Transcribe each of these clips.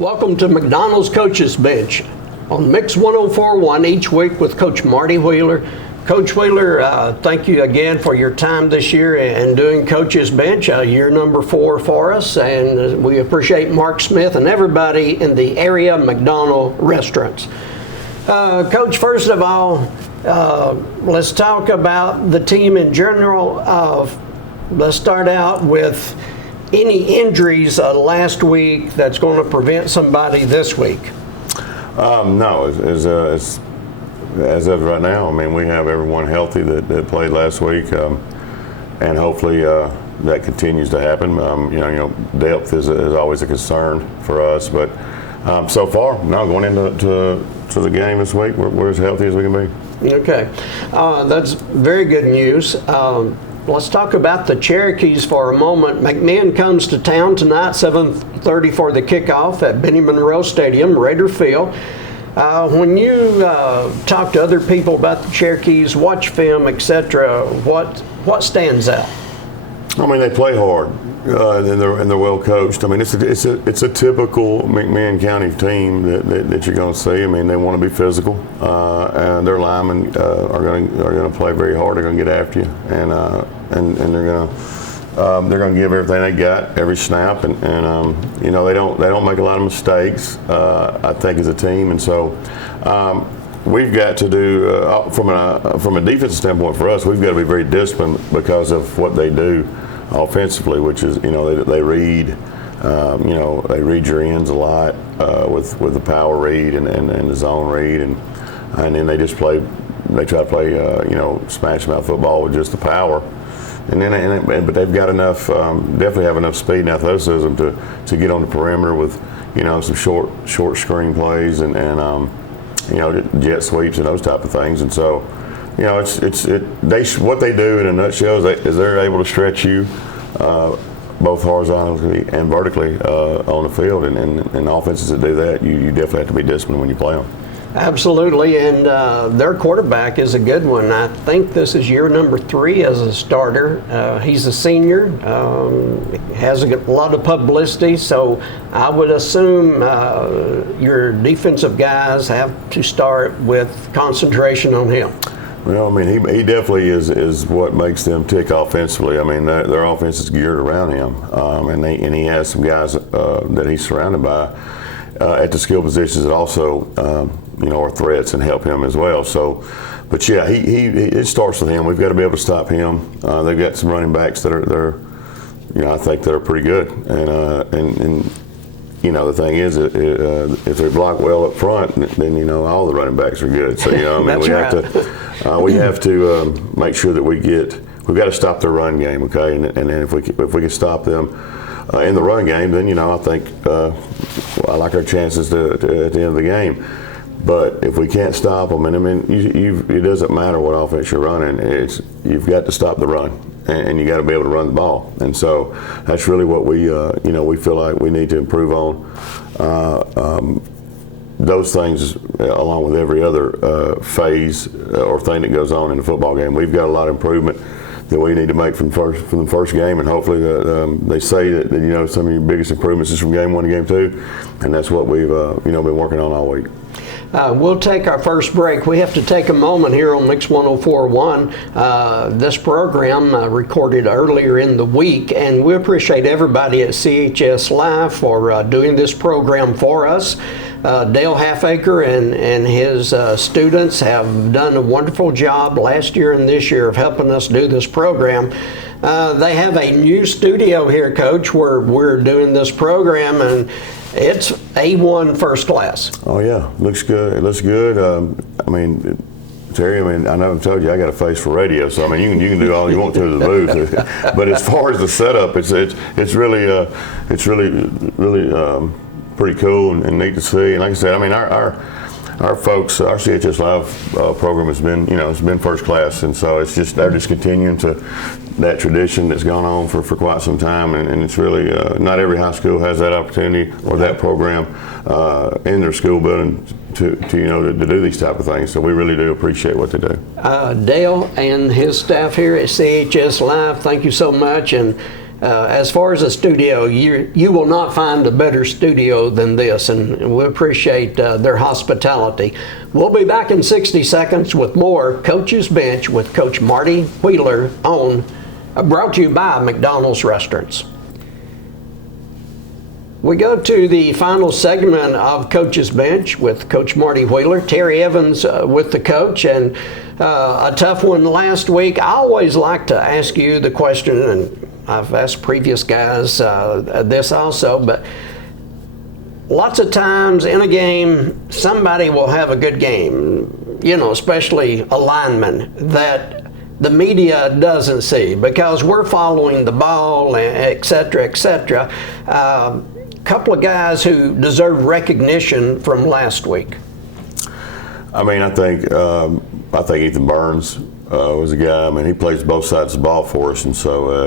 Welcome to McDonald's Coaches Bench on Mix 1041 each week with Coach Marty Wheeler. Coach Wheeler, thank you again for your time this year and doing Coaches Bench, year number 4 for us. And we appreciate Mark Smith and everybody in the area McDonald restaurants. Coach, first of all, let's talk about the team in general. Let's start out with any injuries last week that's going to prevent somebody this week? No, as of right now, I mean, we have everyone healthy that played last week, and hopefully that continues to happen. Depth is always a concern for us, but so far, no, going into the game this week, we're as healthy as we can be. Okay, that's very good news. Let's talk about the Cherokees for a moment. McMinn comes to town tonight, 7:30 for the kickoff at Benny Monroe Stadium, Raider Field. When you talk to other people about the Cherokees, watch film, etc., what stands out? I mean, they play hard, and they're well coached. I mean, it's a typical McMinn County team that you're going to see. I mean, they want to be physical, and their linemen are going to play very hard. They're going to get after you, and they're going to give everything they got every snap, and they don't make a lot of mistakes. I think as a team, and so. We've got to do from a defensive standpoint for us. We've got to be very disciplined because of what they do offensively, which is they read, they read your ends a lot with the power read and the zone read, and then they just play. They try to play smash mouth football with just the power, but they've got enough, definitely have enough speed and athleticism to get on the perimeter with some short screen plays and jet sweeps and those type of things. And so, what they do in a nutshell is they're able to stretch you both horizontally and vertically on the field. And offenses that do that, you definitely have to be disciplined when you play them. Absolutely, and their quarterback is a good one. I think this is year number 3 as a starter. He's a senior, has a lot of publicity, so I would assume your defensive guys have to start with concentration on him. Well, I mean, he definitely is what makes them tick offensively. I mean, their offense is geared around him, and he has some guys that he's surrounded by at the skill positions that also are threats and help him as well. So, but yeah, it starts with him. We've got to be able to stop him. They've got some running backs that are I think that are pretty good. And the thing is, if they block well up front, then all the running backs are good. So we have to make sure that we've got to stop their run game, okay? And then if we can stop them in the run game, then I think I like our chances at the end of the game. But if we can't stop them, and I mean, it doesn't matter what offense you're running. You've got to stop the run, and you got to be able to run the ball. And so that's really what we feel like we need to improve on. Those things, along with every other phase or thing that goes on in the football game, we've got a lot of improvement that we need to make from the first game, and hopefully they say that some of your biggest improvements is from game 1 to game 2, and that's what we've been working on all week. We'll take our first break. We have to take a moment here on Mix 1041. This program recorded earlier in the week, and we appreciate everybody at CHS Live for doing this program for us. Dale Halfacre and his students have done a wonderful job last year and this year of helping us do this program. They have a new studio here, Coach, where we're doing this program, and it's A1 first class. Oh yeah, looks good. It looks good. I mean, Terry, I know I've told you I got a face for radio, so I mean you can do all you want to the booth. But as far as the setup, it's really pretty cool and neat to see. And like I said, I mean our folks, our CHS Live program has been it's been first class, and so they're just continuing to that tradition that's gone on for quite some time, and it's really not every high school has that opportunity or that program in their school building to do these type of things. So we really do appreciate what they do. Dale and his staff here at CHS Live, thank you so much, and As far as a studio, you will not find a better studio than this, and we appreciate their hospitality. We'll be back in 60 seconds with more Coach's Bench with Coach Marty Wheeler brought to you by McDonald's Restaurants. We go to the final segment of Coach's Bench with Coach Marty Wheeler. Terry Evans with the coach, and a tough one last week. I always like to ask you the question, and I've asked previous guys this also, but lots of times in a game, somebody will have a good game, especially a lineman that the media doesn't see because we're following the ball, et cetera, et cetera. Couple of guys who deserve recognition from last week. I mean, I think Ethan Burns was a guy. I mean, he plays both sides of the ball for us, and so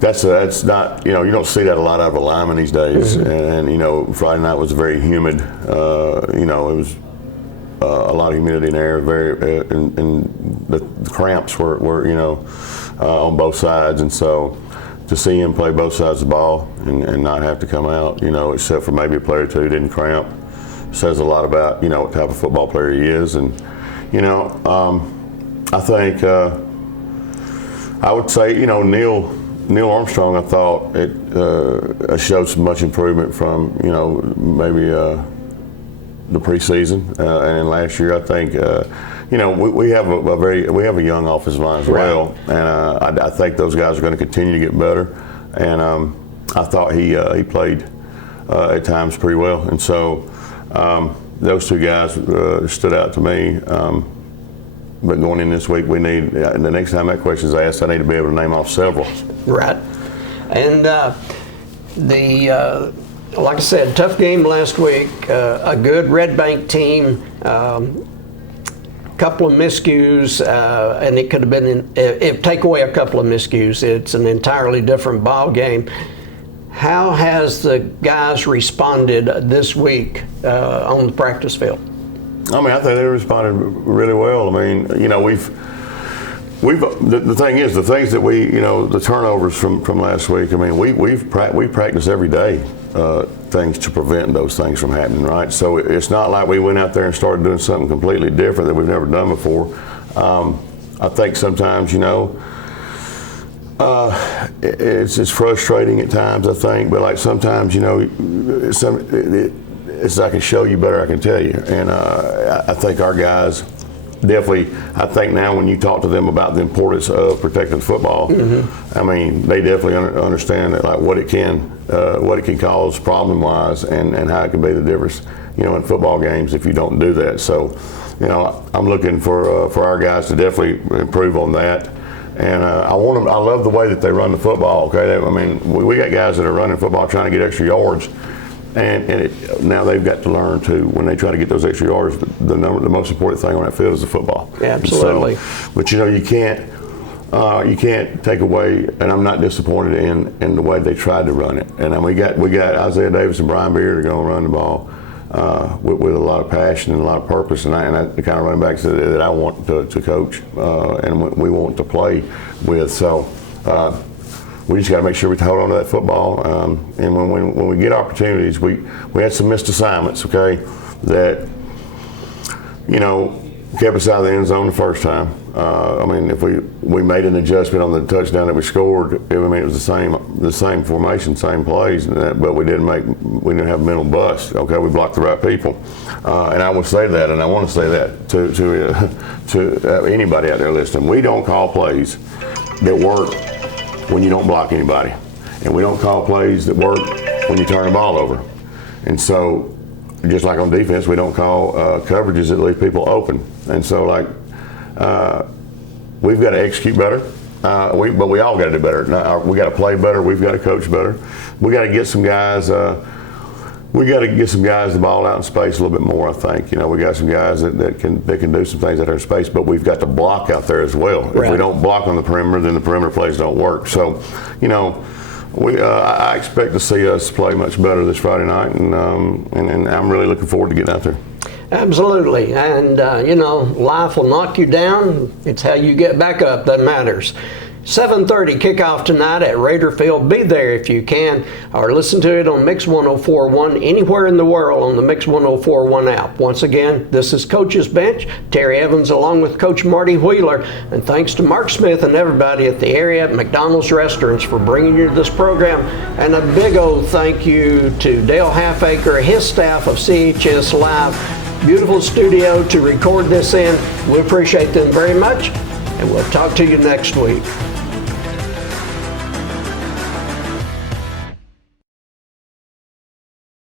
that's not, you don't see that a lot out of a lineman these days. Mm-hmm. And Friday night was very humid. It was a lot of humidity in there. And the cramps were on both sides, and so to see him play both sides of the ball and not have to come out, except for maybe a player or two who didn't cramp, says a lot about what type of football player he is. And I think I would say Neil Armstrong, I thought it showed some much improvement from maybe the preseason and last year. I think we have a young offensive line as well, and I think those guys are going to continue to get better. And I thought he played at times pretty well, and so those two guys stood out to me. But going in this week, we need, the next time that question is asked, I need to be able to name off several. Right. And like I said, tough game last week, a good Red Bank team, couple of miscues, and it could have been, if take away a couple of miscues, it's an entirely different ball game. How has the guys responded this week on the practice field? I mean, I think they responded really well. I mean, the thing is, the things that the turnovers from last week. I mean, we practice every day things to prevent those things from happening, right? So it's not like we went out there and started doing something completely different that we've never done before. I think sometimes, it's frustrating at times. I think, but like sometimes, it's I can show you better, I can tell you. And I think our guys definitely, I think now when you talk to them about the importance of protecting football, mm-hmm. I mean, they definitely understand that, like what it can cause problem-wise and how it can be the difference, in football games if you don't do that. So, I'm looking for our guys to definitely improve on that. And I love the way that they run the football, okay? I mean, we got guys that are running football trying to get extra yards. And now they've got to learn to, when they try to get those extra yards, the most important thing on that field is the football. Absolutely. So, but you can't take away, and I'm not disappointed in the way they tried to run it. And we got Isaiah Davis and Brian Beard are going to run the ball with a lot of passion and a lot of purpose, and I the kind of running backs that I want to coach and we want to play with. So. We just got to make sure we hold on to that football, and when we get opportunities, we had some missed assignments, okay, that kept us out of the end zone the first time. I mean, if we made an adjustment on the touchdown that we scored, it was the same formation, same plays, but we didn't have mental bust. Okay, we blocked the right people, and I will say that, and I want to say that to anybody out there listening. We don't call plays that work when you don't block anybody, and we don't call plays that work when you turn the ball over. And so, just like on defense, we don't call coverages that leave people open. And so, we've got to execute better, but we all got to do better. We got to play better. We've got to coach better. We got to get some guys. The ball out in space a little bit more. I think we got some guys that can do some things out there in space, but we've got to block out there as well. Right. If we don't block on the perimeter, then the perimeter plays don't work. So, I expect to see us play much better this Friday night, and I'm really looking forward to getting out there. Absolutely, and life will knock you down. It's how you get back up that matters. 7:30 kickoff tonight at Raider Field. Be there if you can, or listen to it on Mix 104.1 anywhere in the world on the Mix 104.1 app. Once again, this is Coach's Bench. Terry Evans along with Coach Marty Wheeler, and thanks to Mark Smith and everybody at the area at McDonald's Restaurants for bringing you this program. And a big old thank you to Dale Halfacre, his staff of CHS Live. Beautiful studio to record this in. We appreciate them very much, and we'll talk to you next week.